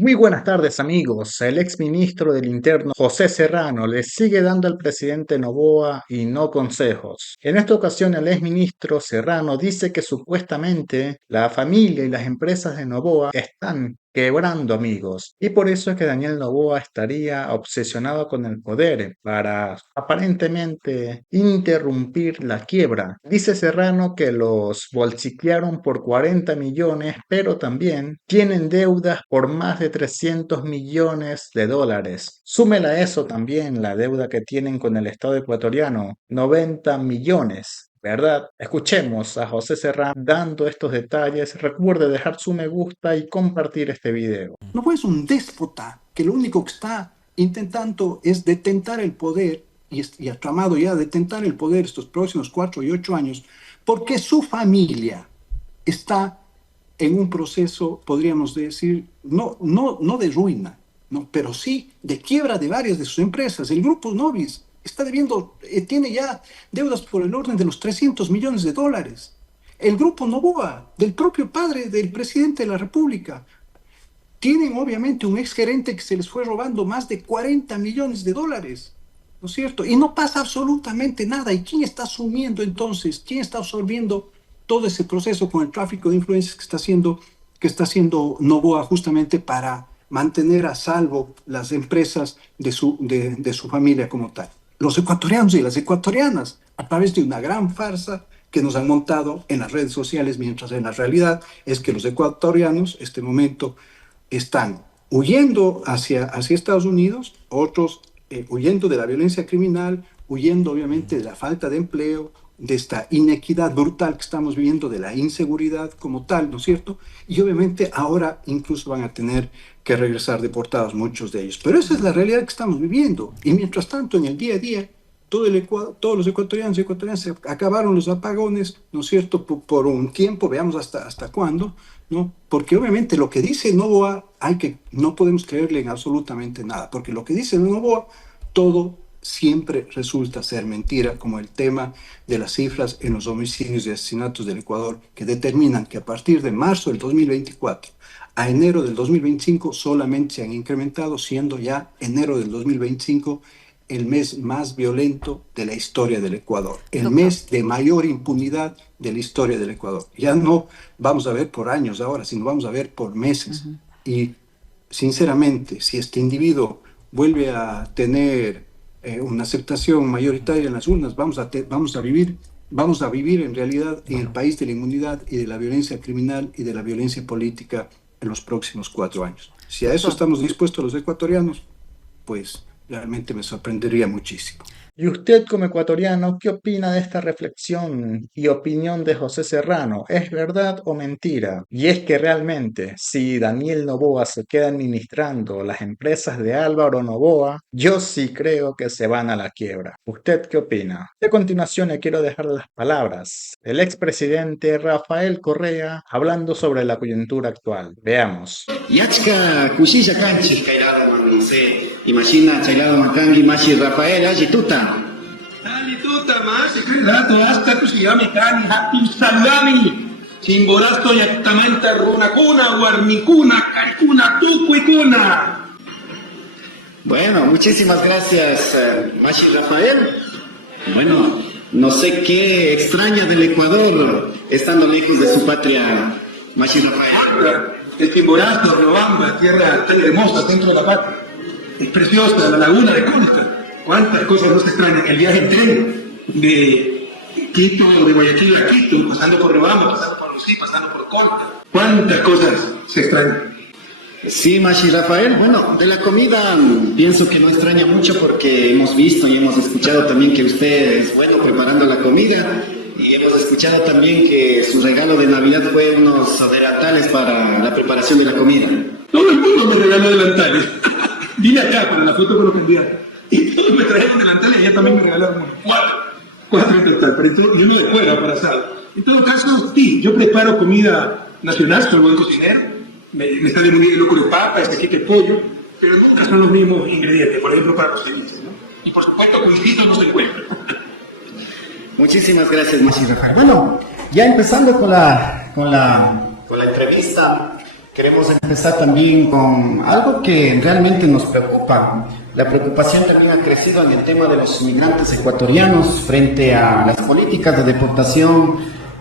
Muy buenas tardes amigos. El exministro del Interno José Serrano le sigue dando al presidente Noboa y no consejos. En esta ocasión el exministro Serrano dice que supuestamente la familia y las empresas de Noboa están quebrando amigos y por eso es que Daniel Noboa estaría obsesionado con el poder para aparentemente interrumpir la quiebra. Dice Serrano que los bolsiquearon por 40 millones, pero también tienen deudas por más de 300 millones de dólares. Súmela a eso también la deuda que tienen con el Estado ecuatoriano, 90 millones. ¿Verdad? Escuchemos a José Serrano dando estos detalles. Recuerde dejar su me gusta y compartir este video. No es un déspota que lo único que está intentando es detentar el poder y ha tramado ya detentar el poder estos próximos 4 y 8 años porque su familia está en un proceso, podríamos decir, no de ruina, no, pero sí de quiebra de varias de sus empresas. El Grupo Novis está debiendo, tiene ya deudas por el orden de los 300 millones de dólares. El Grupo Noboa, del propio padre del presidente de la República, tienen obviamente un exgerente que se les fue robando más de 40 millones de dólares, ¿no es cierto? Y no pasa absolutamente nada. ¿Y quién está asumiendo entonces? ¿Quién está absorbiendo todo ese proceso con el tráfico de influencias que está haciendo Noboa justamente para mantener a salvo las empresas de su familia como tal? Los ecuatorianos y las ecuatorianas, a través de una gran farsa que nos han montado en las redes sociales, mientras en la realidad es que los ecuatorianos, este momento, están huyendo hacia Estados Unidos, otros huyendo de la violencia criminal, huyendo obviamente de la falta de empleo, de esta inequidad brutal que estamos viviendo, de la inseguridad como tal, ¿no es cierto? Y obviamente ahora incluso van a tener que regresar deportados muchos de ellos. Pero esa es la realidad que estamos viviendo. Y mientras tanto, en el día a día, todos los ecuatorianos y ecuatorianas se acabaron los apagones, ¿no es cierto?, por un tiempo, veamos hasta cuándo, ¿no? Porque obviamente lo que dice Noboa, no podemos creerle en absolutamente nada, porque lo que dice Noboa, todo siempre resulta ser mentira, como el tema de las cifras en los homicidios y asesinatos del Ecuador, que determinan que a partir de marzo del 2024 a enero del 2025 solamente se han incrementado, siendo ya enero del 2025 el mes más violento de la historia del Ecuador, el mes de mayor impunidad de la historia del Ecuador. Ya no vamos a ver por años ahora, sino vamos a ver por meses. Y sinceramente, si este individuo vuelve a tener una aceptación mayoritaria en las urnas, vamos a vivir en realidad en el país de la inmunidad y de la violencia criminal y de la violencia política en los próximos 4 años. Si a eso estamos dispuestos los ecuatorianos, pues realmente me sorprendería muchísimo. ¿Y usted como ecuatoriano, qué opina de esta reflexión y opinión de José Serrano? ¿Es verdad o mentira? Y es que realmente, si Daniel Noboa se queda administrando las empresas de Álvaro Noboa, yo sí creo que se van a la quiebra. ¿Usted qué opina? De continuación le quiero dejar las palabras del expresidente Rafael Correa hablando sobre la coyuntura actual. Veamos. Yachka kushisha kanchis kayrado no sé. Imagina chaylado makangi mashi Rafael tuta. Dale tuta más, rato hasta kushigami kani happy salami. Chimborasto yaktamanta runakuna, warmikuna, karikuna, tukuikuna. Bueno, muchísimas gracias, Mashi Rafael. Bueno, no sé qué extraña del Ecuador, estando lejos de su patria, Mashi Rafael. El Chimborasto, Robamba, tierra hermosa, centro de la patria. Es preciosa, la laguna de Colta. ¿Cuántas cosas no se extrañan? El viaje en tren de Quito, de Guayaquil a Quito, pasando por Robamba, pasando por Lucí, pasando por Colta. ¿Cuántas cosas se extrañan? Sí, Mashi Rafael, bueno, de la comida pienso que no extraña mucho porque hemos visto y hemos escuchado también que usted es bueno preparando la comida y hemos escuchado también que su regalo de Navidad fue unos delantales para la preparación de la comida. Todo el mundo me regaló delantales. Vine acá para la foto con los candidatos. Y todos me trajeron delantales y ella también me regalaron cuatro en total, y uno de fuera para asado. En todo caso, sí, yo preparo comida nacional, soy buen cocinero. Me sale muy bien el locro de papa, este de pollo, pero nunca son los mismos ingredientes, por ejemplo, para los ceviches, ¿no? Y por supuesto, cuisito no se encuentra. Muchísimas gracias, Mashi Rafael. Bueno, ya empezando con la entrevista, Queremos empezar también con algo que realmente nos preocupa. La preocupación también ha crecido en el tema de los migrantes ecuatorianos frente a las políticas de deportación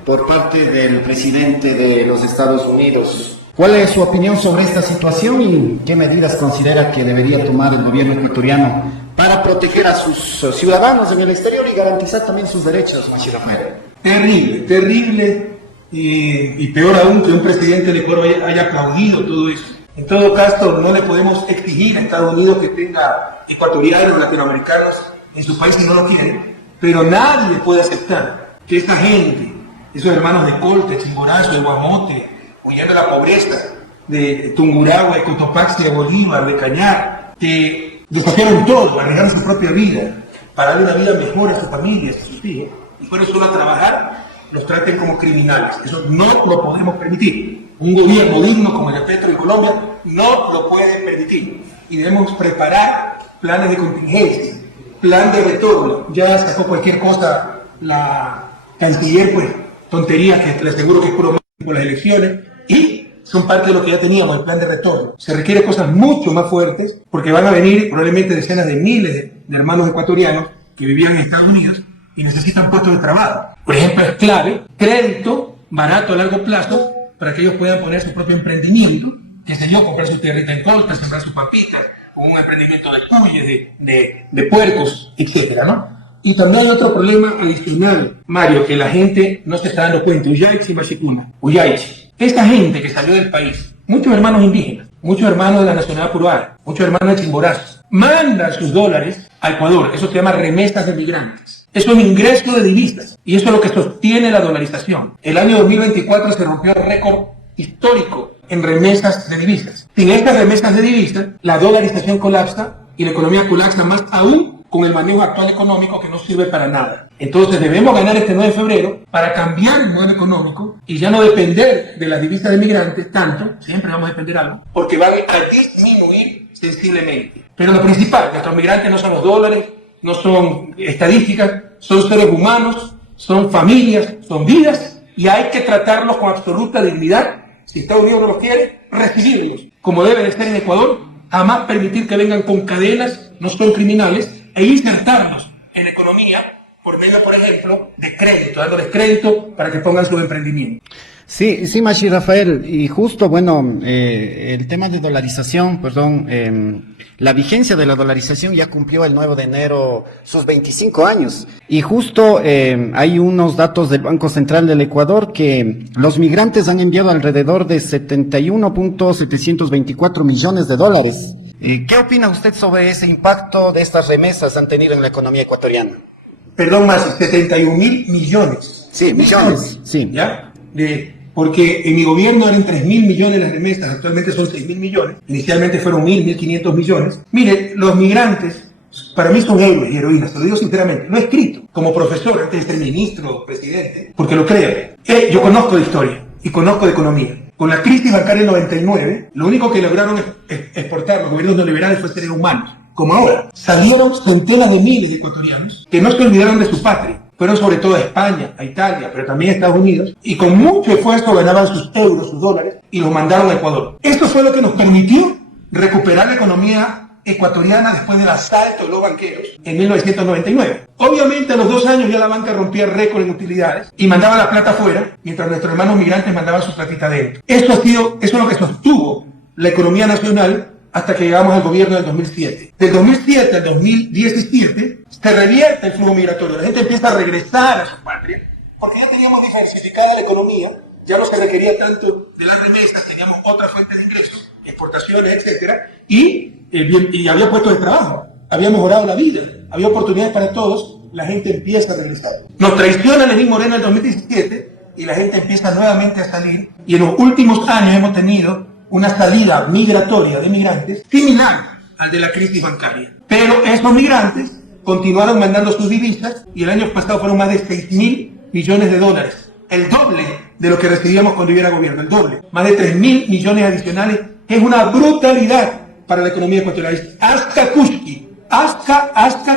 por parte del presidente de los Estados Unidos. ¿Cuál es su opinión sobre esta situación y qué medidas considera que debería tomar el gobierno ecuatoriano para proteger a sus ciudadanos en el exterior y garantizar también sus derechos, Machi Rafael? Terrible, terrible, y peor aún que un presidente de Ecuador haya aplaudido todo eso. En todo caso, no le podemos exigir a Estados Unidos que tenga ecuatorianos, latinoamericanos en su país si no lo quiere, pero nadie puede aceptar que esta gente, esos hermanos de Colte, Chimborazo, de Guamote, huyendo de la pobreza, de Tungurahua, de Cotopaxi, de Bolívar, de Cañar, que desafiaron todo, arriesgaron su propia vida para darle una vida mejor a sus familias, a sus hijos, y fueron solo a trabajar, los traten como criminales. Eso no lo podemos permitir. Un gobierno digno como el de Petro en Colombia no lo puede permitir. Y debemos preparar planes de contingencia, plan de retorno. Ya sacó cualquier cosa la canciller, pues tonterías que les aseguro que es puro marketing por las elecciones, y son parte de lo que ya teníamos, el plan de retorno. Se requiere cosas mucho más fuertes, porque van a venir probablemente decenas de miles de hermanos ecuatorianos que vivían en Estados Unidos y necesitan puestos de trabajo. Por ejemplo, es clave crédito barato a largo plazo para que ellos puedan poner su propio emprendimiento, qué sé yo, comprar su tierrita en Colta, sembrar sus papitas, o un emprendimiento de cuyes, de puercos, etcétera, ¿no? Y también hay otro problema adicional, Mario, que la gente no se está dando cuenta. Uyaichi y Machicuna. Uyaichi. Esta gente que salió del país, muchos hermanos indígenas, muchos hermanos de la Nacionalidad Puruá, muchos hermanos de Chimborazo, mandan sus dólares a Ecuador. Eso se llama remesas de migrantes. Eso es ingreso de divisas. Y eso es lo que sostiene la dolarización. El año 2024 se rompió el récord histórico en remesas de divisas. Sin estas remesas de divisas, la dolarización colapsa y la economía colapsa más aún con el manejo actual económico que no sirve para nada. Entonces debemos ganar este 9 de febrero para cambiar el modelo económico y ya no depender de las divisas de migrantes tanto, siempre vamos a depender algo, porque van a disminuir sensiblemente. Pero lo principal, nuestros migrantes no son los dólares, no son estadísticas, son seres humanos, son familias, son vidas, y hay que tratarlos con absoluta dignidad. Si Estados Unidos no los quiere, recibirlos como debe de ser en Ecuador, jamás permitir que vengan con cadenas, no son criminales, e insertarlos en la economía por medio, por ejemplo, de crédito, dándoles crédito para que pongan su emprendimiento. Sí, sí, Machi Rafael, y justo, bueno, el tema de dolarización, la vigencia de la dolarización ya cumplió el 9 de enero sus 25 años, y justo hay unos datos del Banco Central del Ecuador que los migrantes han enviado alrededor de 71.724 millones de dólares. ¿Qué opina usted sobre ese impacto de estas remesas han tenido en la economía ecuatoriana? Perdón, más 71.000 millones. Sí, millones, sí. ¿Ya? Porque en mi gobierno eran 3.000 millones las remesas, actualmente son 6.000 millones, inicialmente fueron 1.500 millones. Mire, los migrantes para mí son héroes y heroínas, te lo digo sinceramente, lo he escrito como profesor antes de ser ministro, presidente, porque lo creo. Yo conozco de historia y conozco de economía. Con la crisis bancaria del 99, lo único que lograron exportar los gobiernos neoliberales fue seres humanos. Como ahora, salieron centenas de miles de ecuatorianos que no se olvidaron de su patria. Fueron sobre todo a España, a Italia, pero también a Estados Unidos, y con mucho esfuerzo ganaban sus euros, sus dólares, y los mandaron a Ecuador. Esto fue lo que nos permitió recuperar la economía ecuatoriana después del asalto de los banqueros en 1999. Obviamente a los 2 años ya la banca rompía récord en utilidades y mandaba la plata afuera, mientras nuestros hermanos migrantes mandaban su platita adentro. Eso es lo que sostuvo la economía nacional hasta que llegamos al gobierno del 2007. Del 2007 al 2017 se revierte el flujo migratorio. La gente empieza a regresar a su patria porque ya teníamos diversificada la economía, ya no se requería tanto de las remesas, teníamos otras fuentes de ingresos, exportaciones, etcétera, y había puestos de trabajo, había mejorado la vida, había oportunidades para todos, la gente empieza a regresar. Nos traiciona Lenín Moreno en el 2017 y la gente empieza nuevamente a salir, y en los últimos años hemos tenido una salida migratoria de migrantes similar al de la crisis bancaria. Pero esos migrantes continuaron mandando sus divisas y el año pasado fueron más de 6.000 millones de dólares. El doble de lo que recibíamos cuando yo era gobierno, el doble. Más de 3.000 millones adicionales. Es una brutalidad para la economía ecuatoriana. Hasta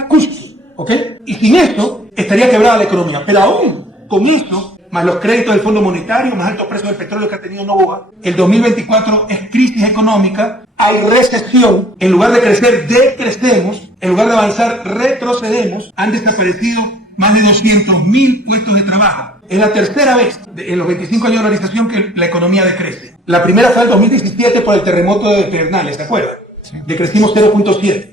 Kuski. ¿Ok? Y sin esto estaría quebrada la economía. Pero aún con esto más los créditos del Fondo Monetario, más altos precios del petróleo que ha tenido Novoa, el 2024 es crisis económica, hay recesión, en lugar de crecer, decrecemos, en lugar de avanzar, retrocedemos, han desaparecido más de 200.000 puestos de trabajo. Es la tercera vez en los 25 años de organización que la economía decrece. La primera fue en 2017 por el terremoto de Pedernales, ¿se acuerdan? Sí. Decrecimos 0.7.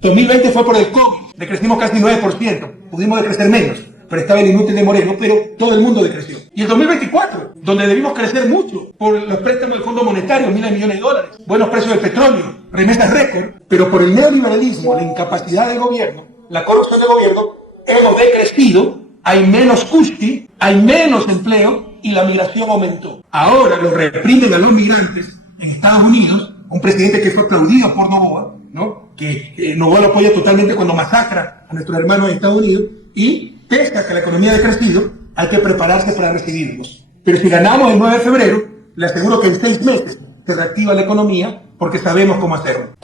2020 fue por el COVID, decrecimos casi 9%, pudimos decrecer menos, pero estaba el inútil de Moreno, pero todo el mundo decreció. Y el 2024, donde debimos crecer mucho por los préstamos del Fondo Monetario, miles de millones de dólares, buenos precios del petróleo, remesas récord, pero por el neoliberalismo, la incapacidad del gobierno, la corrupción del gobierno, hemos decrecido, hay menos custi, hay menos empleo y la migración aumentó. Ahora los reprimen a los migrantes en Estados Unidos, un presidente que fue aplaudido por Novoa, ¿no? Que Novoa lo apoya totalmente cuando masacra a nuestros hermanos en Estados Unidos, y pese a que la economía ha decrecido, hay que prepararse para recibirlos. Pero si ganamos el 9 de febrero, le aseguro que en 6 meses se reactiva la economía porque sabemos cómo hacerlo.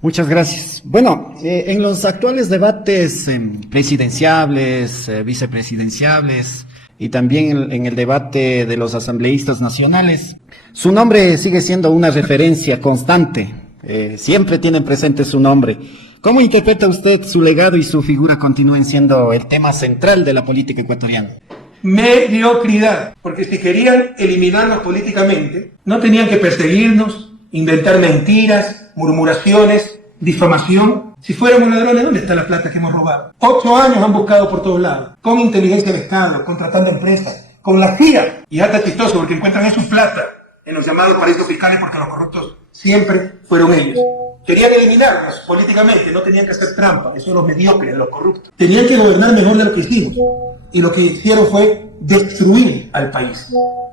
Muchas gracias. Bueno, en los actuales debates presidenciables, vicepresidenciables y también en el debate de los asambleístas nacionales, su nombre sigue siendo una referencia constante. Siempre tienen presente su nombre. ¿Cómo interpreta usted su legado y su figura continúen siendo el tema central de la política ecuatoriana? Mediocridad, porque si querían eliminarnos políticamente, no tenían que perseguirnos, inventar mentiras, murmuraciones, difamación. Si fuéramos ladrones, ¿dónde está la plata que hemos robado? 8 años han buscado por todos lados, con inteligencia del Estado, contratando empresas, con la CIA. Y hasta chistoso, porque encuentran eso plata en los llamados paraísos fiscales, porque los corruptos siempre fueron ellos. Querían eliminarnos políticamente, no tenían que hacer trampa, eso es los mediocres, los corruptos. Tenían que gobernar mejor de lo que hicimos, y lo que hicieron fue destruir al país.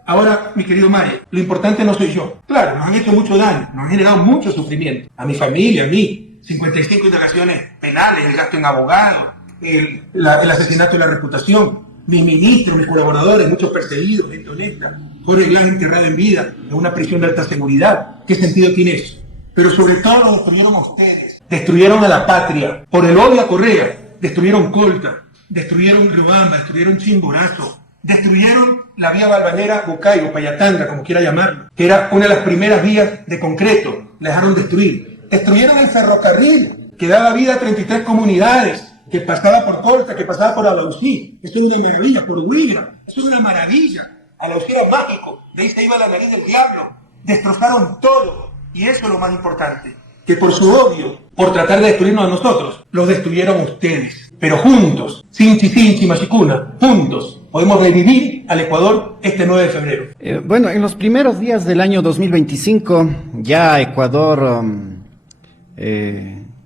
Ahora, mi querido Mario, lo importante no soy yo. Claro, nos han hecho mucho daño, nos han generado mucho sufrimiento. A mi familia, a mí, 55 indagaciones penales, el gasto en abogados, el asesinato de la reputación, mis ministros, mis colaboradores, muchos perseguidos, gente honesta, Jorge Glass enterrado en vida en una prisión de alta seguridad. ¿Qué sentido tiene eso? Pero sobre todo lo destruyeron a ustedes, destruyeron a la patria, por el odio a Correa, destruyeron Colta, destruyeron Riobamba, destruyeron Chimborazo, destruyeron la vía Balvanera, Bucay o Payatanga, como quiera llamarlo, que era una de las primeras vías de concreto, la dejaron destruir. Destruyeron el ferrocarril, que daba vida a 33 comunidades, que pasaba por Colta, que pasaba por Alausí. Eso es una maravilla, por Huigra, eso es una maravilla. Alausí era mágico, de ahí se iba la nariz del diablo. Destrozaron todo, y eso es lo más importante, que por su odio, por tratar de destruirnos a nosotros, los destruyeron ustedes. Pero juntos, Sinchi, Machicuna, juntos, podemos revivir al Ecuador este 9 de febrero. Bueno, en los primeros días del año 2025, ya Ecuador,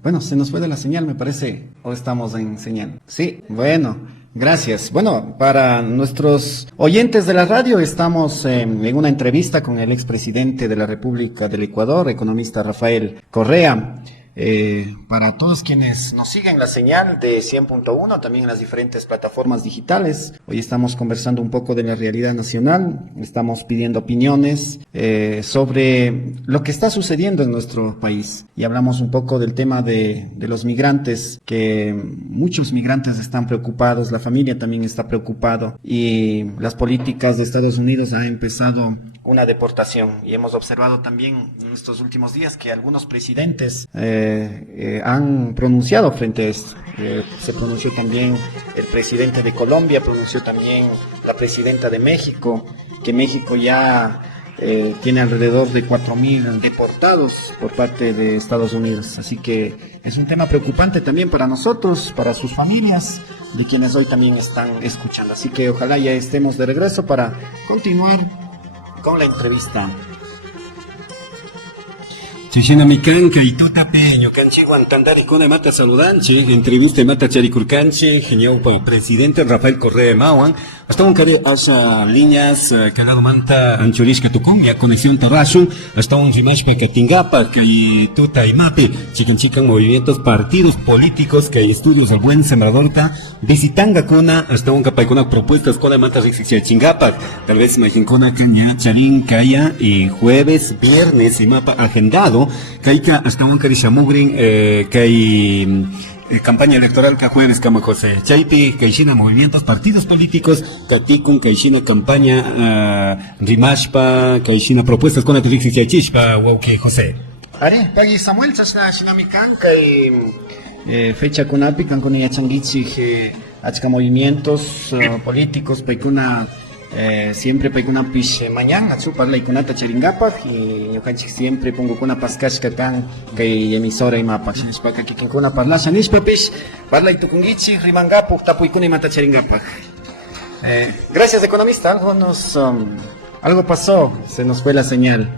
bueno, se nos fue de la señal, me parece, o estamos en señal. Sí, bueno, gracias. Bueno, para nuestros oyentes de la radio, estamos en una entrevista con el expresidente de la República del Ecuador, economista Rafael Correa. Para todos quienes nos siguen la señal de 100.1, también en las diferentes plataformas digitales, hoy estamos conversando un poco de la realidad nacional, estamos pidiendo opiniones sobre lo que está sucediendo en nuestro país, y hablamos un poco del tema de los migrantes, que muchos migrantes están preocupados, la familia también está preocupada, y las políticas de Estados Unidos han empezado una deportación, y hemos observado también en estos últimos días que algunos presidentes han pronunciado frente a esto. Se pronunció también el presidente de Colombia, pronunció también la presidenta de México, que México ya tiene alrededor de 4.000 deportados por parte de Estados Unidos. Así que es un tema preocupante también para nosotros, para sus familias, de quienes hoy también están escuchando. Así que ojalá ya estemos de regreso para continuar con la entrevista. Chichinamicanca y Tutapeño, Canchiguan Tandari Cone Mata Saludanche, entrevista Mata Charicurcanche, genial presidente Rafael Correa Mauan, hasta un care haya líneas, canado manta Anchurishka Tucumia, conexión Tarrashun, hasta un Rimashpe Catingapa, que hay Tuta y Mape, chican movimientos, partidos políticos, que hay estudios al buen sembradorta, visitanga Cona, hasta un Capaicona propuestas Cona Mata Rixixia Chingapa, tal vez Majincona Caña, Charín, Calla, y jueves, viernes y mapa agendado. Kaika hasta un carishamugrin, campaña electoral que jueves, Cama José. Chaipi, Caixina, movimientos, partidos políticos, Katikun, Caixina, campaña, Rimashpa, Caixina, propuestas con la televisión Chispa, Wauke, José. Ari, pagi Samuel, chasna shinamikan, fecha kunapi, kankuna yachangichi, achka movimientos políticos, paikuna, siempre paikuna pish mañana, chu parla ikunata charingapa, y yo canchik siempre pongo kuna paskashka kan, que emisora y mapa, chinishpaka kikinkuna parla, shanishpa pish, parla itukungichi, rimangapu, tapu ikuna mata charingapa. Gracias, economista, algo pasó, se nos fue la señal.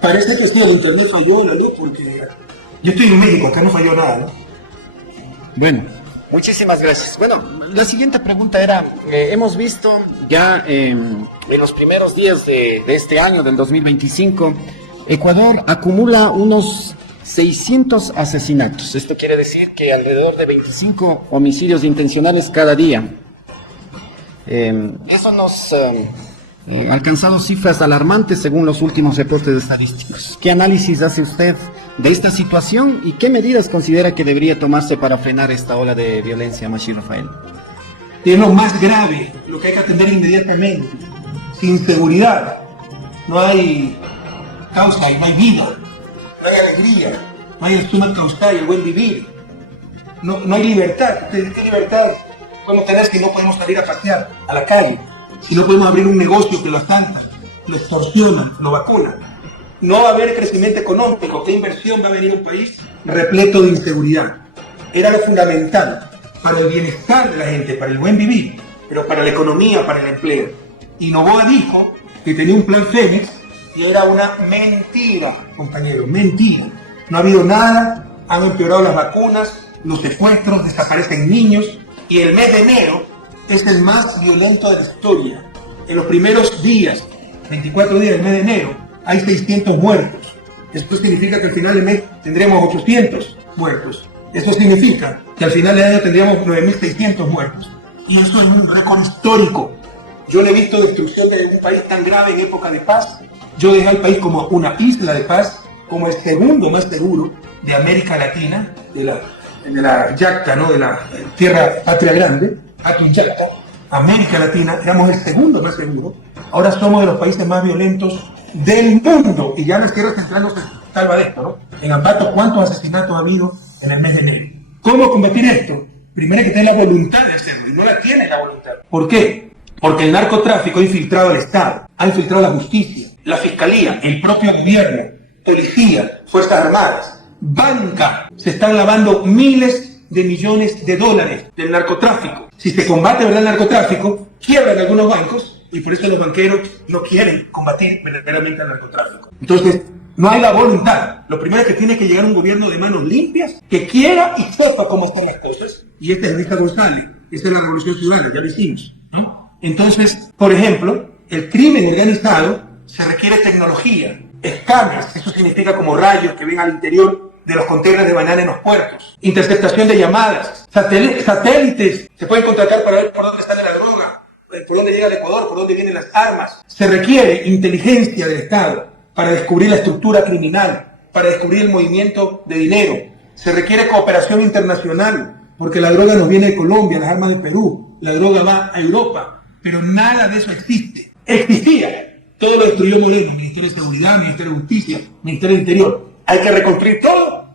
Parece que esto del internet falló, la luz, porque yo estoy en México, acá no falló nada, ¿no? Bueno, muchísimas gracias. Bueno, la siguiente pregunta era, hemos visto ya en los primeros días de este año, del 2025, Ecuador acumula unos 600 asesinatos. Esto quiere decir que alrededor de 25 homicidios intencionales cada día. Eso nos ha alcanzado cifras alarmantes según los últimos reportes estadísticos. ¿Qué análisis hace usted de esta situación y qué medidas considera que debería tomarse para frenar esta ola de violencia, Mashi Rafael? Es lo más grave, lo que hay que atender inmediatamente. Sin seguridad no hay causa y no hay vida, no hay alegría, no hay el suma causa y el buen vivir. No hay libertad. ¿Qué libertad podemos tener si no podemos salir a pasear a la calle? Si no podemos abrir un negocio que lo asaltan, lo extorsionan, lo vacunan. No va a haber crecimiento económico. ¿Qué inversión va a venir a un país repleto de inseguridad? Era lo fundamental para el bienestar de la gente, para el buen vivir, pero para la economía, para el empleo. Y Noboa dijo que tenía un plan Fénix y era una mentira, compañeros, mentira. No ha habido nada, han empeorado las vacunas, los secuestros, desaparecen niños y el mes de enero es el más violento de la historia. En los primeros días, 24 días del mes de enero, hay 600 muertos. Esto significa que al final del mes tendremos 800 muertos. Eso significa que al final del año tendríamos 9.600 muertos. Y eso es un récord histórico. Yo no he visto destrucción de un país tan grave en época de paz. Yo dejé al país como una isla de paz, como el segundo más seguro de América Latina, de la Yacta, ¿no? De la tierra patria grande, Yacta, América Latina, éramos el segundo más seguro. Ahora somos de los países más violentos del mundo. Y ya la izquierda central no se salva de esto, ¿no? En Ambato, ¿cuántos asesinatos ha habido en el mes de enero? ¿Cómo combatir esto? Primero hay que tener la voluntad de hacerlo, y no la tiene la voluntad. ¿Por qué? Porque el narcotráfico ha infiltrado el Estado, ha infiltrado la justicia, la fiscalía, el propio gobierno, policía, fuerzas armadas, banca. Se están lavando miles de millones de dólares del narcotráfico. Si se combate verdad el narcotráfico, quiebran algunos bancos y por eso los banqueros no quieren combatir verdaderamente el narcotráfico. Entonces, no hay la voluntad. Lo primero es que tiene que llegar un gobierno de manos limpias que quiera y sepa cómo están las cosas. Y este es Rita González, esta es la Revolución Ciudadana, ya lo hicimos, ¿no? Entonces, por ejemplo, el crimen organizado se requiere tecnología, escáneres, eso significa como rayos que ven al interior de los contenedores de banana en los puertos, interceptación de llamadas, satélites, se pueden contratar para ver por dónde sale la droga, por dónde llega el Ecuador, por dónde vienen las armas. Se requiere inteligencia del Estado para descubrir la estructura criminal, para descubrir el movimiento de dinero. Se requiere cooperación internacional, porque la droga nos viene de Colombia, las armas de Perú, la droga va a Europa, pero nada de eso existe. Existía, todo lo destruyó Moreno, Ministerio de Seguridad, Ministerio de Justicia, Ministerio del Interior. Hay que reconstruir todo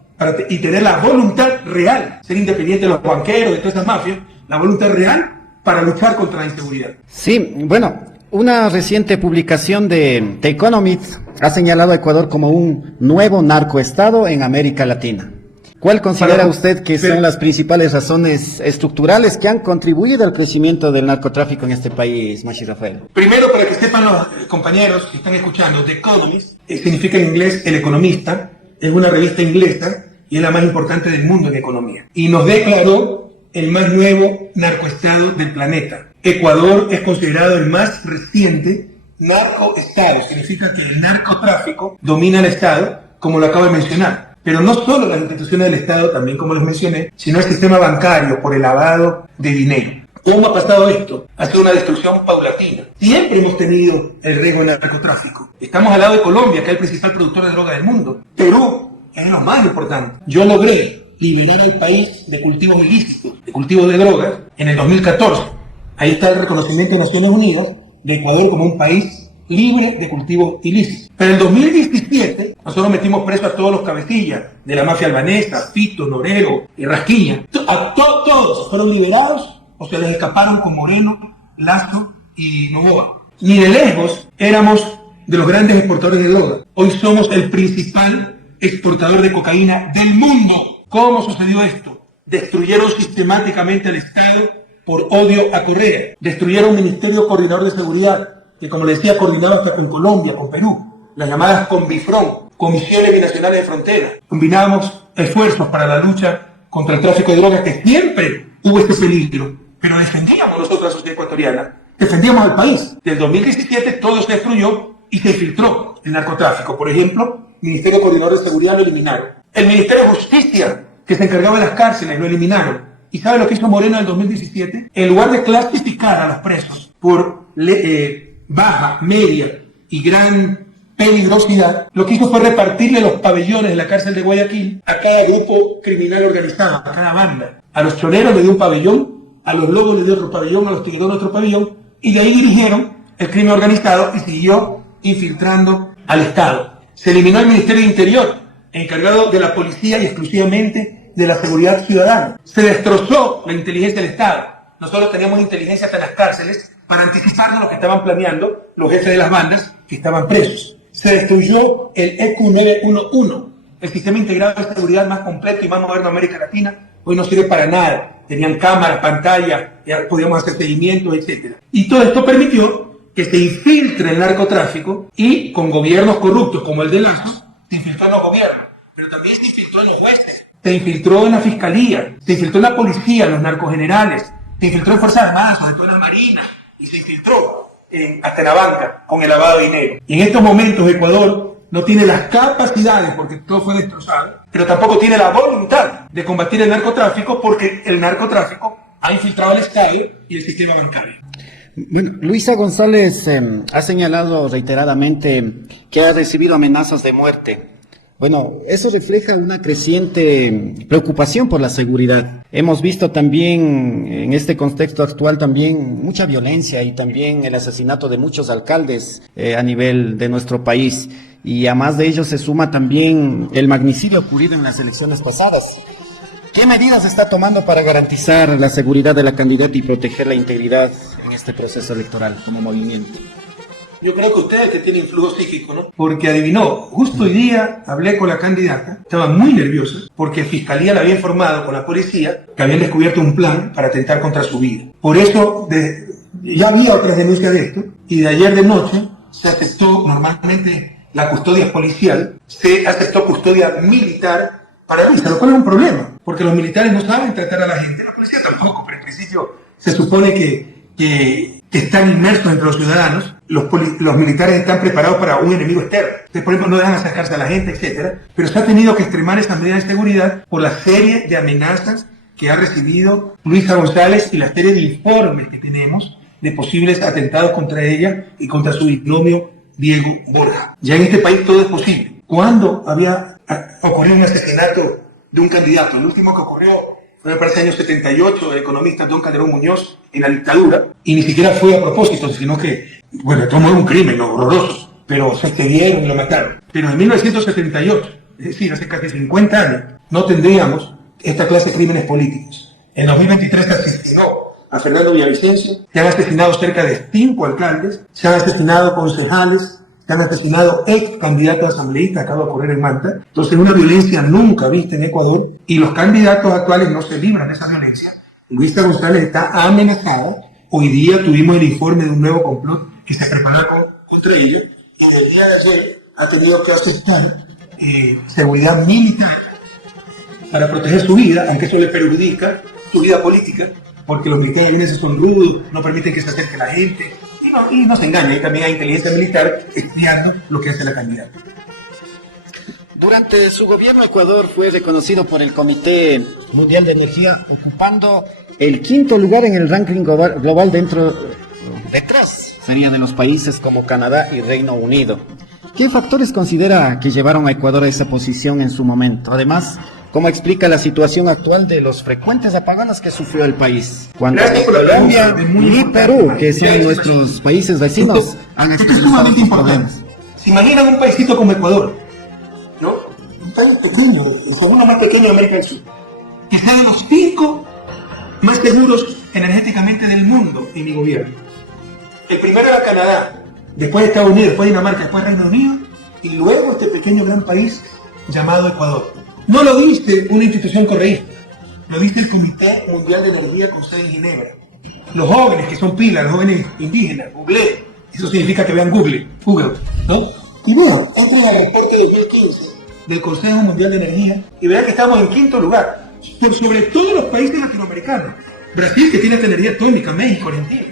y tener la voluntad real, ser independiente de los banqueros, de todas esas mafias, la voluntad real para luchar contra la inseguridad. Sí, bueno, una reciente publicación de The Economist ha señalado a Ecuador como un nuevo narcoestado en América Latina. ¿Cuál considera usted que son las principales razones estructurales que han contribuido al crecimiento del narcotráfico en este país, Mashi Rafael? Primero, para que sepan los compañeros que están escuchando, The Economist significa en inglés El Economista, es una revista inglesa y es la más importante del mundo en economía. Y nos declaró el más nuevo narcoestado del planeta. Ecuador es considerado el más reciente narcoestado. Significa que el narcotráfico domina el Estado, como lo acabo de mencionar. Pero no solo las instituciones del Estado, también como les mencioné, sino el sistema bancario por el lavado de dinero. ¿Cómo ha pasado esto? Ha sido una destrucción paulatina. Siempre hemos tenido el riesgo del narcotráfico. Estamos al lado de Colombia, que es el principal productor de droga del mundo. Perú es lo más importante. Yo logré liberar al país de cultivos ilícitos, de cultivos de drogas, en el 2014. Ahí está el reconocimiento de Naciones Unidas de Ecuador como un país libre de cultivos ilícitos. Pero en 2017 nosotros metimos preso a todos los cabecillas de la mafia albanesa, Fito, Norero y Rasquiña. Todos fueron liberados o se les escaparon con Moreno, Lazo y Noboa. Ni de lejos éramos de los grandes exportadores de droga. Hoy somos el principal exportador de cocaína del mundo. ¿Cómo sucedió esto? Destruyeron sistemáticamente al Estado por odio a Correa. Destruyeron un Ministerio Coordinador de Seguridad, que como les decía, coordinaba hasta con Colombia, con Perú. Las llamadas Conbifron, Comisiones Binacionales de Frontera. Combinábamos esfuerzos para la lucha contra el tráfico de drogas, que siempre hubo este peligro, pero defendíamos nosotros a la sociedad ecuatoriana, defendíamos al país. Del 2017 todo se destruyó y se infiltró el narcotráfico. Por ejemplo, el Ministerio Coordinador de Seguridad lo eliminaron. El Ministerio de Justicia, que se encargaba de las cárceles, lo eliminaron. ¿Y sabe lo que hizo Moreno en el 2017? En lugar de clasificar a los presos por baja, media y gran peligrosidad, lo que hizo fue repartirle los pabellones de la cárcel de Guayaquil a cada grupo criminal organizado, a cada banda. A los choneros le dio un pabellón, a los lobos le dio otro pabellón, a los tiburones otro pabellón, y de ahí dirigieron el crimen organizado y siguió infiltrando al Estado. Se eliminó el Ministerio de Interior, encargado de la policía y exclusivamente de la seguridad ciudadana. Se destrozó la inteligencia del Estado. Nosotros teníamos inteligencia hasta en las cárceles para anticiparnos lo que estaban planeando los jefes de las bandas que estaban presos. Se destruyó el EQ 911, el sistema integrado de seguridad más completo y más moderno de América Latina. Hoy no sirve para nada. Tenían cámaras, pantallas, podíamos hacer seguimiento, etc. Y todo esto permitió que se infiltre el narcotráfico y con gobiernos corruptos como el de Lazo, se infiltró en los gobiernos, pero también se infiltró en los jueces, se infiltró en la fiscalía, se infiltró en la policía, en los narcogenerales, se infiltró en Fuerzas Armadas, sobre todo en la Marina, y se infiltró hasta en la banca con el lavado de dinero. Y en estos momentos Ecuador no tiene las capacidades, porque todo fue destrozado, pero tampoco tiene la voluntad de combatir el narcotráfico, porque el narcotráfico ha infiltrado el Estado y el sistema bancario. Bueno, Luisa González ha señalado reiteradamente que ha recibido amenazas de muerte. Bueno, eso refleja una creciente preocupación por la seguridad. Hemos visto también en este contexto actual también mucha violencia y también el asesinato de muchos alcaldes a nivel de nuestro país. Y a más de ello se suma también el magnicidio ocurrido en las elecciones pasadas. ¿Qué medidas está tomando para garantizar la seguridad de la candidata y proteger la integridad en este proceso electoral como movimiento? Yo creo que usted es el que tiene influjo psíquico, ¿no? Porque adivinó, justo hoy día hablé con la candidata, estaba muy nerviosa, porque Fiscalía la había informado con la policía que habían descubierto un plan para atentar contra su vida. Por eso, ya había otras denuncias de esto, y de ayer de noche se aceptó normalmente la custodia policial, se aceptó custodia militar para Luisa, lo cual es un problema, porque los militares no saben tratar a la gente, la policía tampoco, pero en principio se supone que están inmersos entre los ciudadanos, los militares están preparados para un enemigo externo. Entonces, por ejemplo, no dejan acercarse a la gente, etc. Pero se ha tenido que extremar esa medida de seguridad por la serie de amenazas que ha recibido Luisa González y la serie de informes que tenemos de posibles atentados contra ella y contra su binomio Diego Borja. Ya en este país todo es posible. Cuando había ocurrido un asesinato de un candidato, el último que ocurrió fue para el año 78, del economista Don Calderón Muñoz, en la dictadura, y ni siquiera fue a propósito, sino que, bueno, tomó un crimen, ¿no? Horroroso, pero se excedieron y lo mataron. Pero en 1978, es decir, hace casi 50 años, no tendríamos esta clase de crímenes políticos. En 2023 se asesinó a Fernando Villavicencio, se han asesinado cerca de 5 alcaldes, se han asesinado concejales, se han asesinado ex candidatos asambleístas, acaba de ocurrir en Manta. Entonces, una violencia nunca vista en Ecuador, y los candidatos actuales no se libran de esa violencia. Luisa González está amenazada. Hoy día tuvimos el informe de un nuevo complot que se preparó contra ellos, y en el día de ayer ha tenido que aceptar seguridad militar para proteger su vida, aunque eso le perjudica su vida política, porque los militares a veces son rudos, no permiten que se acerque la gente, y no se engañe, también hay inteligencia militar estudiando lo que hace la candidata. Durante su gobierno, Ecuador fue reconocido por el Comité Mundial de Energía, ocupando el 5º lugar en el ranking global detrás sería de los países como Canadá y Reino Unido. ¿Qué factores considera que llevaron a Ecuador a esa posición en su momento? Además, ¿Cómo explica la situación actual de los frecuentes apagones que sufrió el país? Cuando Gracias ni por la Colombia pregunta, es muy ni importante. Perú, que son Ya, nuestros países vecinos, han Esto es sumamente experimentado importante. problemas. ¿Se imaginan un paísito como Ecuador? ¿No? Un país pequeño, el segundo más pequeño de América del Sur, que está de los 5 más seguros energéticamente del mundo en mi gobierno. El primero era Canadá, después Estados Unidos, después Dinamarca, después Reino Unido, y luego este pequeño gran país llamado Ecuador. No lo dice una institución correísta, lo dice el Comité Mundial de Energía con sede en Ginebra. Los jóvenes que son pilas, los jóvenes indígenas, Google, eso significa que vean Google, ¿no? Y vean, entren al reporte de 2015 del Consejo Mundial de Energía y verán que estamos en 5º lugar, por sobre todos los países latinoamericanos. Brasil, que tiene esta energía atómica, México, Argentina.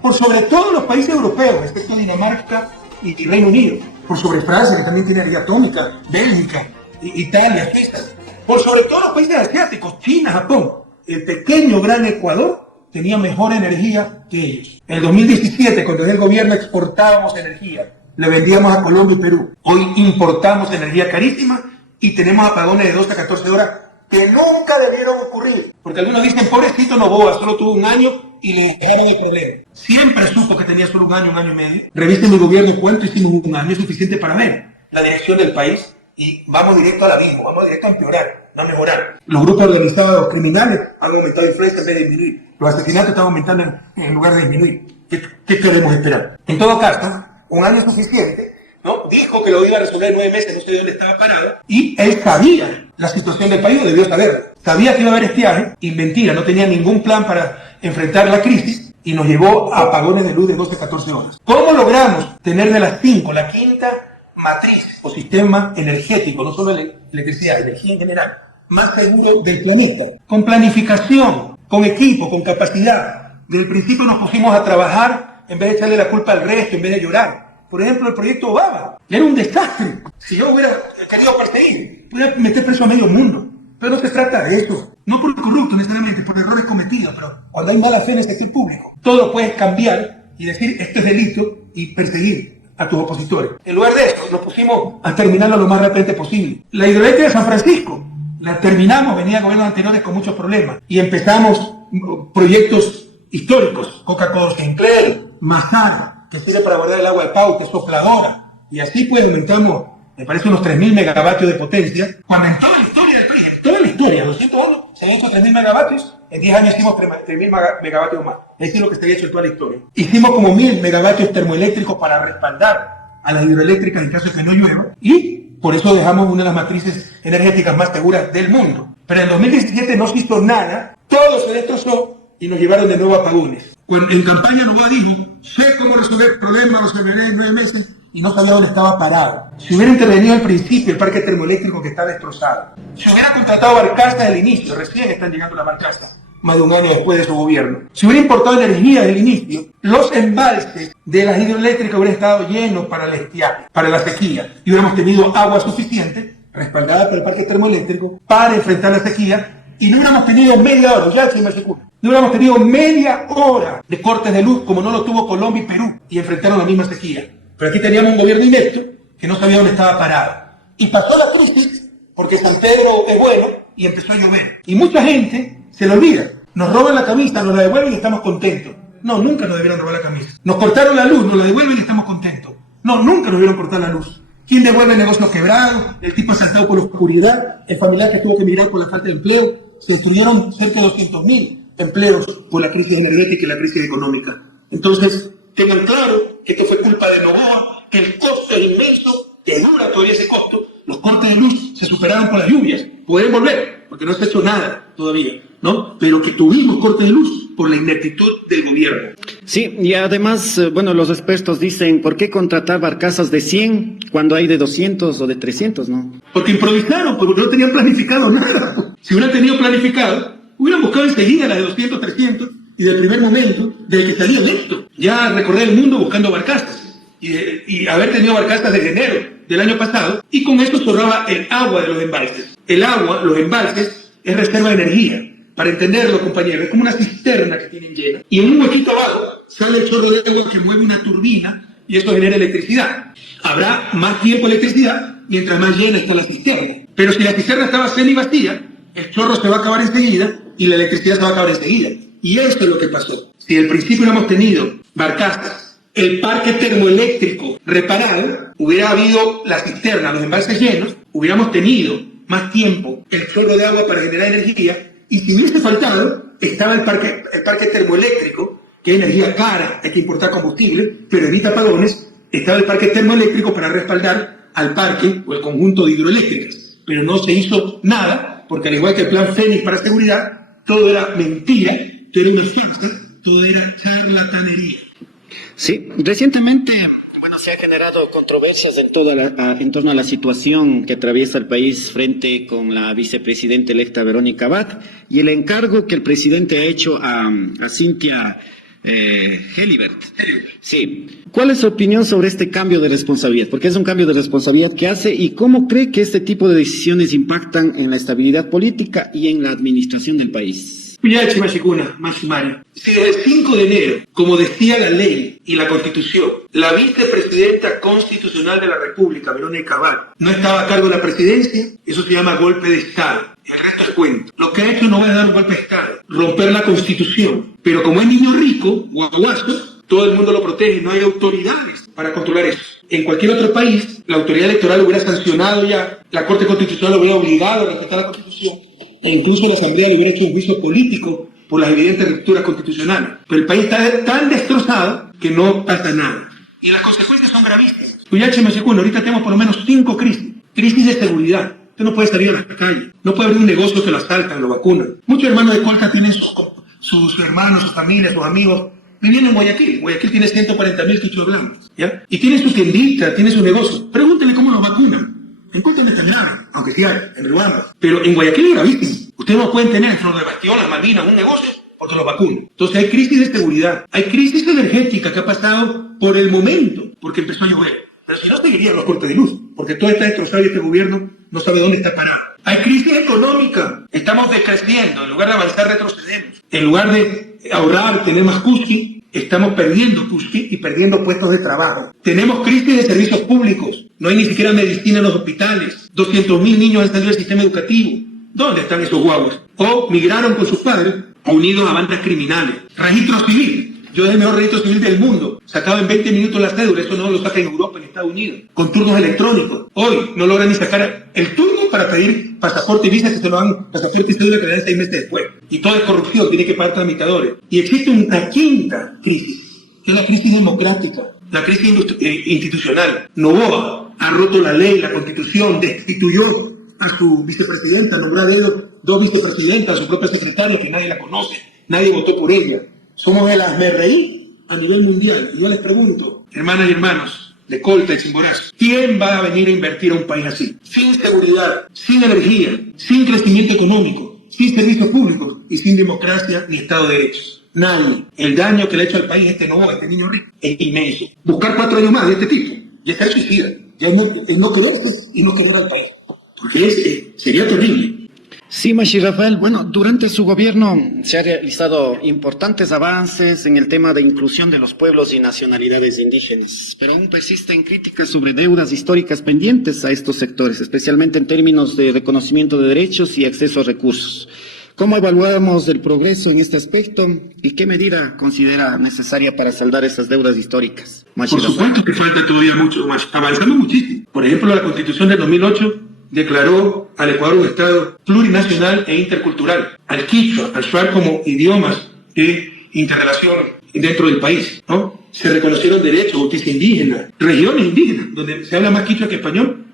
Por sobre todos los países europeos, excepto Dinamarca y Reino Unido. Por sobre Francia, que también tiene energía atómica, Bélgica, Italia, Suiza. Por sobre todos los países asiáticos, China, Japón. El pequeño gran Ecuador tenía mejor energía que ellos. En el 2017, cuando era el gobierno, exportábamos energía. Le vendíamos a Colombia y Perú. Hoy importamos energía carísima y tenemos apagones de 12 a 14 horas que nunca debieron ocurrir. Porque algunos dicen, pobrecito Noboa, solo tuvo un año y le dejaron el problema. Siempre supo que tenía solo un año y medio. Revisen mi gobierno cuánto hicimos un año, es suficiente para ver la dirección del país y vamos directo al abismo, vamos directo a empeorar, no a mejorar. Los grupos organizados criminales han aumentado la influencia en vez de disminuir. Los asesinatos están aumentando en lugar de disminuir. ¿Qué queremos esperar? En todo caso, un año es suficiente, ¿no? Dijo que lo iba a resolver en 9 meses, no sé dónde estaba parado, y él sabía la situación del país, o debió saberla. Sabía que iba a haber estiaje, y mentira, no tenía ningún plan para enfrentar la crisis, y nos llevó a apagones de luz de 12 a 14 horas. ¿Cómo logramos tener de las 5 la quinta matriz o sistema energético, no solo electricidad, energía en general, más seguro del planeta? Con planificación, con equipo, con capacidad. Desde el principio nos pusimos a trabajar en vez de echarle la culpa al resto, en vez de llorar. Por ejemplo, el proyecto Obama era un desastre. Si yo hubiera querido perseguir, podría meter preso a medio mundo. Pero no se trata de eso. No por corrupto necesariamente, por errores cometidos, pero cuando hay mala fe en el sector público, todo lo puedes cambiar y decir esto es delito y perseguir a tus opositores. En lugar de eso, nos pusimos a terminarlo lo más rápidamente posible. La hidroeléctrica de San Francisco, la terminamos, venía gobiernos anteriores con muchos problemas. Y empezamos proyectos históricos, Coca-Cola Sinclair, Mazar, que sirve para guardar el agua de Paute, sopladora, y así pues aumentamos, me parece, unos 3.000 megavatios de potencia, cuando en toda la historia del país, en toda la historia, 200 años, se han hecho 3.000 megavatios, en 10 años hicimos 3.000 megavatios más, es lo que se había hecho en toda la historia. Hicimos como 1.000 megavatios termoeléctricos para respaldar a las hidroeléctricas en caso de que no llueva, y por eso dejamos una de las matrices energéticas más seguras del mundo. Pero en 2017 no se hizo nada, todo se destrozó, y nos llevaron de nuevo a apagones. Cuando en campaña Noboa dijo, sé cómo resolver problemas, lo resolveré en 9 meses, y no sabía dónde estaba parado. Si hubiera intervenido al principio el parque termoeléctrico que está destrozado, si hubiera contratado barcazas al inicio, recién están llegando las barcazas, más de un año después de su gobierno. Si hubiera importado energía desde el inicio, los embalses de las hidroeléctricas hubieran estado llenos para el estiaje, para la sequía, y hubiéramos tenido agua suficiente, respaldada por el parque termoeléctrico, para enfrentar la sequía, y no hubiéramos tenido media hora, ya se me secunda. No hubiéramos tenido media hora de cortes de luz como no lo tuvo Colombia y Perú y enfrentaron la misma sequía. Pero aquí teníamos un gobierno inepto que no sabía dónde estaba parado. Y pasó la crisis porque San Pedro es bueno y empezó a llover. Y mucha gente se lo olvida. Nos roban la camisa, nos la devuelven y estamos contentos. No, nunca nos debieron robar la camisa. Nos cortaron la luz, nos la devuelven y estamos contentos. No, nunca nos debieron cortar la luz. ¿Quién devuelve el negocio quebrado? El tipo asaltado por la oscuridad, el familiar que tuvo que emigrar por la falta de empleo. Se destruyeron cerca de 200.000 empleos por la crisis energética y la crisis económica. Entonces, tengan claro que esto fue culpa de Noboa, que el costo es inmenso, que dura todavía ese costo. Los cortes de luz se superaron por las lluvias. Pueden volver, porque no se ha hecho nada todavía, ¿no? Pero que tuvimos cortes de luz por la ineptitud del gobierno. Sí, y además, bueno, los expertos dicen, ¿por qué contratar barcazas de 100 cuando hay de 200 o de 300, no? Porque improvisaron, porque no tenían planificado nada. Si hubieran tenido planificado, hubieran buscado enseguida las de 200, 300, y del primer momento, desde que salía esto, ya recorrer el mundo buscando barcazas, y haber tenido barcazas desde enero del año pasado, y con esto se ahorraba el agua de los embalses. El agua, los embalses, es reserva de energía. Para entenderlo, compañeros, es como una cisterna que tienen llena, y en un huequito abajo sale el chorro de agua que mueve una turbina, y esto genera electricidad. Habrá más tiempo de electricidad mientras más llena está la cisterna. Pero si la cisterna estaba semi vacía, el chorro se va a acabar enseguida y la electricidad se va a acabar enseguida. Y eso es lo que pasó. Si al principio hubiéramos tenido barcazas, el parque termoeléctrico reparado, hubiera habido la cisterna, los embalses llenos, hubiéramos tenido más tiempo el chorro de agua para generar energía, y si hubiese faltado, estaba el parque termoeléctrico, que es energía cara, hay que importar combustible, pero evita apagones, estaba el parque termoeléctrico para respaldar al parque o el conjunto de hidroeléctricas. Pero no se hizo nada, porque al igual que el plan Fénix para seguridad, todo era mentira, todo era una farsa, todo era charlatanería. Sí, recientemente, bueno, se han generado controversias en torno a la situación que atraviesa el país frente con la vicepresidenta electa Verónica Abad y el encargo que el presidente ha hecho a Cynthia Helibert. Sí. ¿Cuál es su opinión sobre este cambio de responsabilidad? Porque es un cambio de responsabilidad que hace y cómo cree que este tipo de decisiones impactan en la estabilidad política y en la administración del país. Piñachi Machicuna, Machimari. Si desde el 5 de enero, como decía la ley y la Constitución, la vicepresidenta constitucional de la República, Verónica Abad, no estaba a cargo de la presidencia, eso se llama golpe de Estado. El resto es cuento. Lo que ha hecho no va a dar un golpe de Estado, romper la Constitución. Pero como es niño rico, guaguazo, todo el mundo lo protege, no hay autoridades para controlar eso. En cualquier otro país, la autoridad electoral lo hubiera sancionado ya, la Corte Constitucional lo hubiera obligado a respetar la Constitución, e incluso la Asamblea le hubiera hecho un juicio político por las evidentes rupturas constitucionales. Pero el país está tan destrozado que no pasa nada. Y las consecuencias son gravísimas. Cuyache Machicuna, ahorita tenemos por lo menos 5 crisis. Crisis de seguridad. Usted no puede salir a la calle. No puede abrir un negocio que lo asaltan, lo vacunan. Muchos hermanos de Colca tienen sus hermanos, sus familias, sus amigos. Vivían en Guayaquil. Guayaquil tiene 140.000 quichos blancos, ¿ya? Y tiene su tiendita, tiene su negocio. Pregúntenle cómo los vacunan. En Colca no está grave, aunque sí hay, en Ruanda. Pero en Guayaquil es gravísimo. Ustedes no pueden tener en Flor de Bastión, las Malvinas, un negocio porque los vacunan. Entonces hay crisis de seguridad. Hay crisis energética que ha pasado por el momento, porque empezó a llover. Pero si no, seguirían los cortes de luz, porque todo está destrozado y este gobierno no sabe dónde está parado. Hay crisis económica. Estamos decreciendo. En lugar de avanzar, retrocedemos. En lugar de ahorrar, tener más cusqui, estamos perdiendo cusqui y perdiendo puestos de trabajo. Tenemos crisis de servicios públicos. No hay ni siquiera medicina en los hospitales. 200.000 niños han salido del sistema educativo. ¿Dónde están esos guaguas? O migraron con sus padres unidos a bandas criminales. Registro civil. Yo es el mejor registro civil del mundo. Sacado en 20 minutos la cédula. Eso no lo saca en Europa, en Estados Unidos. Con turnos electrónicos. Hoy no logran ni sacar el turno para pedir pasaporte y visa, que se lo dan pasaporte y cédula que le dan 6 meses después. Y todo es corrupción, tiene que pagar tramitadores. Y existe una quinta crisis, que es la crisis democrática, la crisis institucional. Noboa ha roto la ley, la Constitución, destituyó a su vicepresidenta, nombró a dedo 2 vicepresidentas, a su propia secretaria, que nadie la conoce, nadie votó por ella. Somos de las MRI a nivel mundial. Y yo les pregunto, hermanas y hermanos de Colta y Chimborazo, ¿quién va a venir a invertir a un país así? Sin seguridad, sin energía, sin crecimiento económico, sin servicios públicos y sin democracia ni Estado de Derechos. Nadie. El daño que le ha hecho al país este niño rico, es inmenso. Buscar 4 años más de este tipo, ya está suicida. Ya es no quererse y no querer al país. Porque sería terrible. Sí, Machi Rafael, bueno, durante su gobierno se han realizado importantes avances en el tema de inclusión de los pueblos y nacionalidades indígenas, pero aún persisten críticas sobre deudas históricas pendientes a estos sectores, especialmente en términos de reconocimiento de derechos y acceso a recursos. ¿Cómo evaluamos el progreso en este aspecto y qué medida considera necesaria para saldar esas deudas históricas? Machi Por supuesto que falta todavía mucho más, avanzamos muchísimo. Por ejemplo, la Constitución del 2008 declaró al Ecuador un Estado plurinacional e intercultural, al quichua, al shuar como idiomas de interrelación dentro del país, ¿no? Se reconocieron derechos, justicia indígena, regiones indígenas, donde se habla más quichua que español,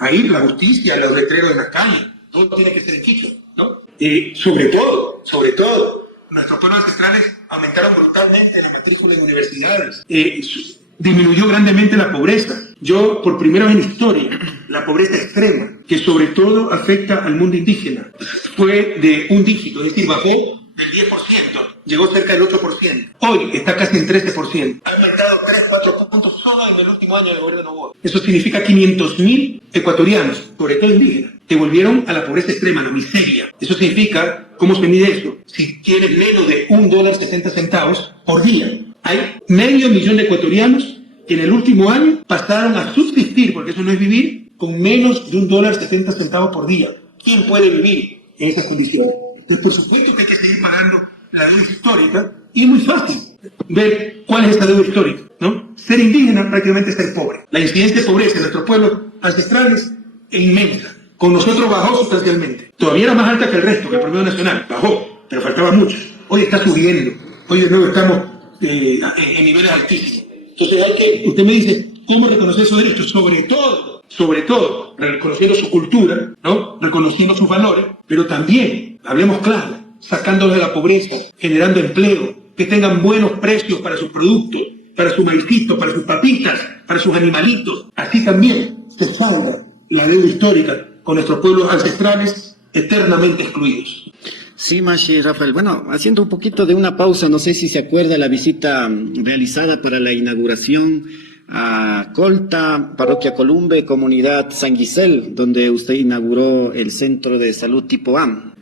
ahí la justicia, los letreros en las calles, todo tiene que ser en quichua, ¿no? Sobre todo, nuestros pueblos ancestrales aumentaron brutalmente la matrícula en universidades, disminuyó grandemente la pobreza. Yo, por primera vez en historia, la pobreza extrema, que sobre todo afecta al mundo indígena, fue de un dígito, es decir, bajó del 10%, llegó cerca del 8%. Hoy está casi en 13%. Ha aumentado 3-4 puntos solo en el último año de gobierno de Noboa. Eso significa 500.000 ecuatorianos, sobre todo indígenas, que volvieron a la pobreza extrema, a la miseria. Eso significa, ¿cómo se mide eso? Si tienes menos de $1.70 por día. Hay 500.000 de ecuatorianos que en el último año pasaron a subsistir, porque eso no es vivir, con menos de $1.70 por día. ¿Quién puede vivir en esas condiciones? Entonces, por supuesto que hay que seguir pagando la deuda histórica, y es muy fácil ver cuál es esta deuda histórica, ¿no? Ser indígena prácticamente es ser pobre. La incidencia de pobreza en nuestros pueblos ancestrales es inmensa. Con nosotros bajó sustancialmente. Todavía era más alta que el resto, que el promedio nacional. Bajó, pero faltaba mucho. Hoy está subiendo. Hoy de nuevo estamos en niveles altísimos. Entonces usted me dice, ¿cómo reconocer esos derechos? Sobre todo, reconociendo su cultura, ¿no? Reconociendo sus valores, pero también, hablemos claro, sacándolos de la pobreza, generando empleo, que tengan buenos precios para sus productos, para su maicito, para sus papitas, para sus animalitos. Así también se salda la deuda histórica con nuestros pueblos ancestrales eternamente excluidos. Sí, Mashi Rafael. Bueno, haciendo un poquito de una pausa, no sé si se acuerda la visita realizada para la inauguración a Colta, Parroquia Columbe, Comunidad San Gisel, donde usted inauguró el Centro de Salud Tipo A.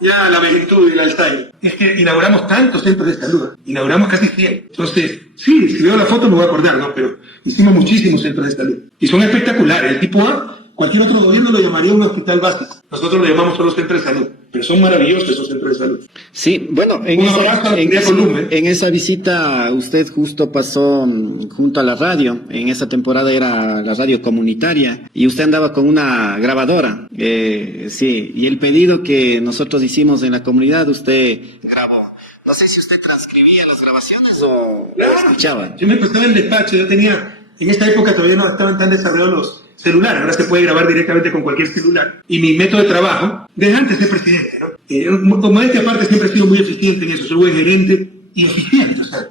Ya la juventud y el Alzheimer. Es que inauguramos tantos centros de salud, inauguramos casi 100. Entonces, sí, si veo la foto me voy a acordar, ¿no? Pero hicimos muchísimos centros de salud. Y son espectaculares. El tipo A, cualquier otro gobierno lo llamaría un hospital básico. Nosotros lo llamamos solo centros de salud. Pero son maravillosos esos centros de salud. Sí, bueno, en esa visita usted justo pasó junto a la radio. En esa temporada era la radio comunitaria y usted andaba con una grabadora. Sí, y el pedido que nosotros hicimos en la comunidad, usted grabó. No sé si usted transcribía las grabaciones o escuchaba. Yo me pasaba el despacho, yo tenía, en esta época todavía no estaban tan desarrollados los celulares, ahora se puede grabar directamente con cualquier celular. Y mi método de trabajo, desde antes de ser presidente, ¿no? Como de esta parte siempre he sido muy eficiente en eso, soy buen gerente y eficiente, o sea,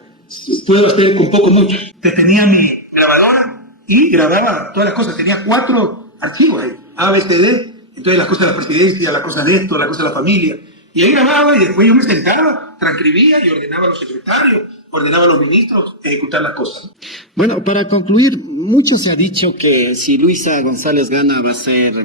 puedo hacer con poco mucho. Entonces tenía mi grabadora y grababa todas las cosas, tenía 4 archivos ahí, A, B, C, D, entonces las cosas de la presidencia, las cosas de esto, las cosas de la familia. Y ahí grababa y después yo me sentaba, transcribía y ordenaba a los secretarios, ordenaba a los ministros ejecutar las cosas. Bueno, para concluir, mucho se ha dicho que si Luisa González gana va a ser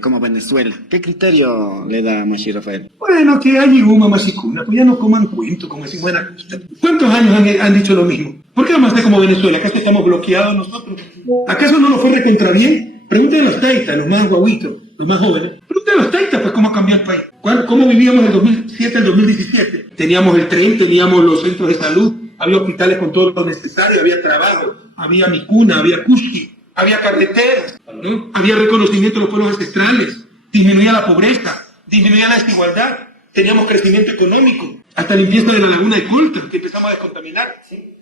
como Venezuela. ¿Qué criterio le da Mashi Rafael? Bueno, que hay una machicuna, pues ya no coman cuento, como decimos en la costa. ¿Cuántos años han dicho lo mismo? ¿Por qué vamos a ser como Venezuela? ¿Acaso estamos bloqueados nosotros? ¿Acaso no nos fue recontra bien? Pregúntenle a los taitas, los más guaguitos, los más jóvenes. Pregúntenle a los taitas, pues, cómo ha cambiado el país. ¿Cómo vivíamos del 2007 al 2017? Teníamos el tren, teníamos los centros de salud, había hospitales con todo lo necesario, había trabajo, había micuna, había kuski, había carreteras, ¿no? Había reconocimiento de los pueblos ancestrales, disminuía la pobreza, disminuía la desigualdad, teníamos crecimiento económico, hasta limpieza de la laguna de Colta, que empezamos a descontaminar.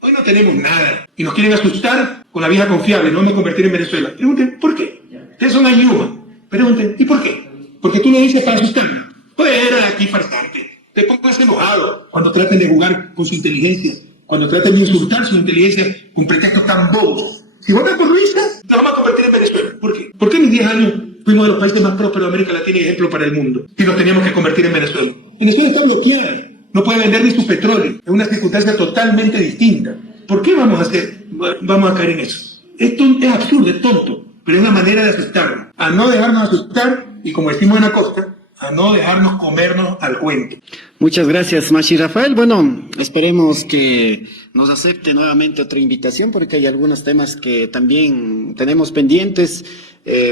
Hoy no tenemos nada y nos quieren asustar con la vieja confiable, no vamos a convertir en Venezuela. Pregunten, ¿por qué? Ustedes son ayuda. Pregunten, ¿y por qué? Porque tú lo dices para asustarla. Pues era aquí farsante. Te pongas enojado cuando traten de jugar con su inteligencia, cuando traten de insultar su inteligencia con pretextos tan bobos. Si votas por Luisa, te vamos a convertir en Venezuela. ¿Por qué? ¿Por qué en 10 años fuimos de los países más prósperos de América Latina y ejemplo para el mundo? Y nos teníamos que convertir en Venezuela. Venezuela está bloqueada. No puede vender ni su petróleo. Es una circunstancia totalmente distinta. ¿Por qué vamos a caer en eso? Esto es absurdo, es tonto, pero es una manera de asustarnos. A no dejarnos asustar y, como decimos en la costa, a no dejarnos comernos al cuento. Muchas gracias, Mashi Rafael. Bueno, esperemos que nos acepte nuevamente otra invitación porque hay algunos temas que también tenemos pendientes.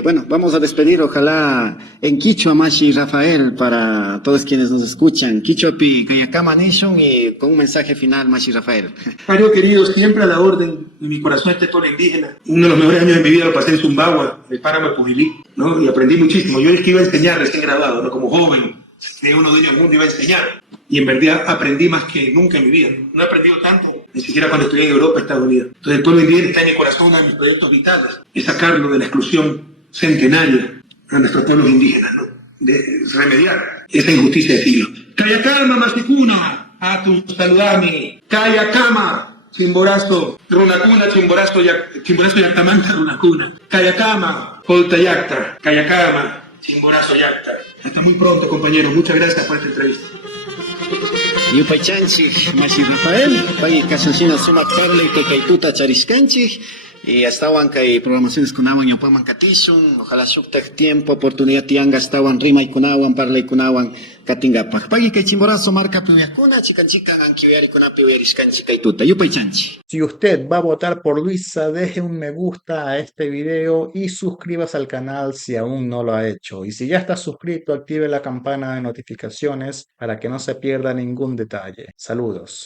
Bueno, vamos a despedir, ojalá en Quichua, Mashi Rafael, para todos quienes nos escuchan. Quichuapi, Kayakama Nation, y con un mensaje final, Mashi Rafael. Mario querido, siempre a la orden, en mi corazón está todo indígena. Uno de los mejores años de mi vida lo pasé en Zumbagua, en el páramo de Pujilí, ¿no? Y aprendí muchísimo. Yo es que iba a enseñar recién graduado, ¿no? Como joven, de uno de ellos al mundo iba a enseñar. Y en verdad aprendí más que nunca en mi vida. No he aprendido tanto, ni siquiera cuando estudié en Europa, Estados Unidos. Entonces el pueblo indígena está en mi corazón, uno de mis proyectos vitales, es sacarlo de la exclusión centenaria a nuestros pueblos indígenas, ¿no? De remediar esa injusticia de siglo. Kayakama, Machicuna, a tu saludami. Kayakama, Chimborazo, Runacuna, Chimborazo, Yactamanta, Runacuna. Kayakama, Colta Yacta, Kayakama, Chimborazo Yacta. Hasta muy pronto, compañeros. Muchas gracias por esta entrevista. Yupaychanchik, Mashi Rafael, Pay Casasina Sumac Parle, que Kaituta Chariscanchik. y estaban que programaciones con awan y opaman catishun, ojalá shuktak tiempo, oportunidad tianga estaban rima y con awan, parla y con awan, katingapak. Pagi que chimborazo marca piviacuna, chican chican, anquiviari con apiviariscan chica y tuta, yupay chanchi. Si usted va a votar por Luisa, deje un me gusta a este video y suscríbase al canal si aún no lo ha hecho. Y si ya está suscrito, active la campana de notificaciones para que no se pierda ningún detalle. Saludos.